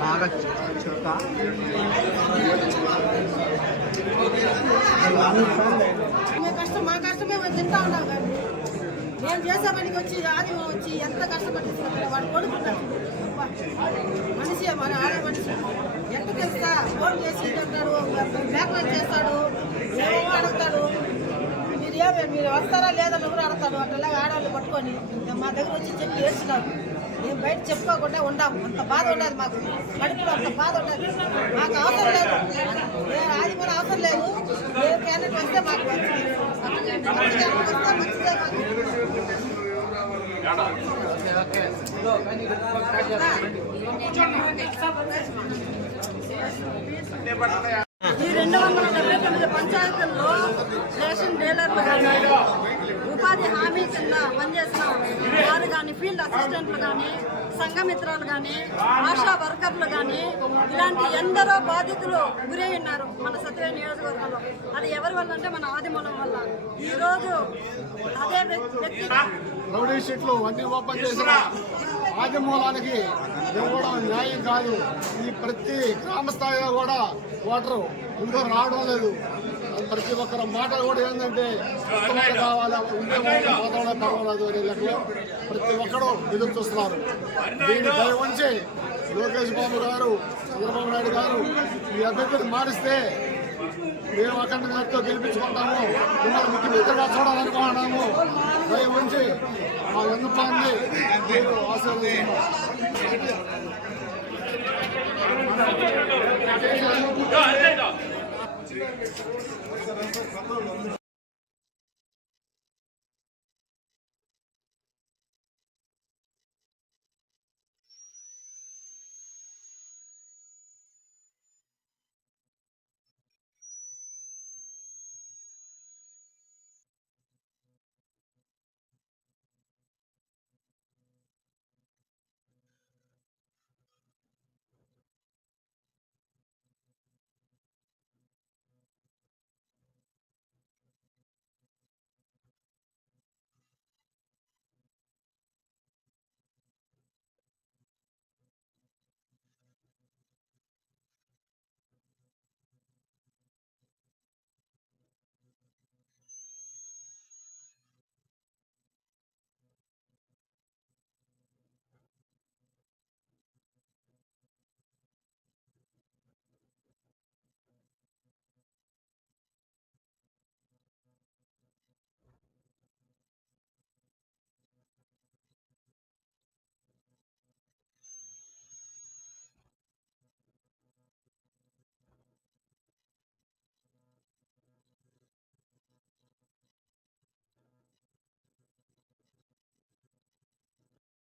బాగా చురక కష్టం మా కష్టమే మేము తింటా ఉన్నాం కానీ మేము చేసే పనికి వచ్చి రాజు వచ్చి ఎంత కష్టపడి వాడు కొడుకుంటాడు. మనిషి మన ఆడ మనిషి. ఎంత తెలుసా ఫోన్ చేసి అంటాడు బ్యాక్లైట్ చేస్తాడు ఏమో అడుగుతాడు. మీరు ఏమి మీరు వస్తారా లేదని కూడా అడుగుతాడు. అట్లా ఆడవాళ్ళు పట్టుకొని మా దగ్గర వచ్చి చెప్పి ఏడ్చినారు మేము బయట చెప్పుకోకుండా ఉండాము. అంత బాధ ఉండదు మాకు. కడుపులో అంత బాధ ఉండదు. మాకు అవసరం లేదు. అది మన అవసరం లేదు. మేము క్యాండిడేట్ వస్తే మాకు మంచిది. వస్తే మంచిదే మాకు ఈ రెండు వందల డెబ్బై తొమ్మిది పంచాయతీల్లో రేషన్ డీలర్లు ఉపాధి హామీ కింద పనిచేస్తా వారు ఫీల్డ్ అసిస్టెంట్లు కానీ సంఘమిత్రాలు కానీ ఆశా వర్కర్లు కానీ ఇలాంటి ఎందరో బాధితులు గురై ఉన్నారు మన సత్య నియోజకవర్గంలో. అది ఎవరి వల్ల అంటే మన ఆదిమూలం వల్ల. ఈరోజు అదే వ్యక్తి వ్యక్తి మూలానికి ఆదిమూలానికి ఇవ్వడం న్యాయం కాదు. ఈ ప్రతి గ్రామ స్థాయిలో కూడా ఓటరు ముందు రావడం లేదు. ప్రతి ఒక్కరి మాట కూడా ఏంటంటే కావాలి ఉండే వాతావరణం పర్వాలేదు అనే లెక్కలో ప్రతి ఒక్కరు ఎదురు చూస్తున్నారు. దీన్ని దయ ఉంచి లోకేష్ బాబు గారు చంద్రబాబు నాయుడు గారు ఈ అభ్యర్థిని మారిస్తే మేము అఖండ గారితో గెలిపించుకుంటాము. మిమ్మల్ని ముఖ్యమంత్రిగా చూడాలనుకుంటున్నాము. దయ ఉంచి మా విన్నపాన్ని ఆశీర్వదించాము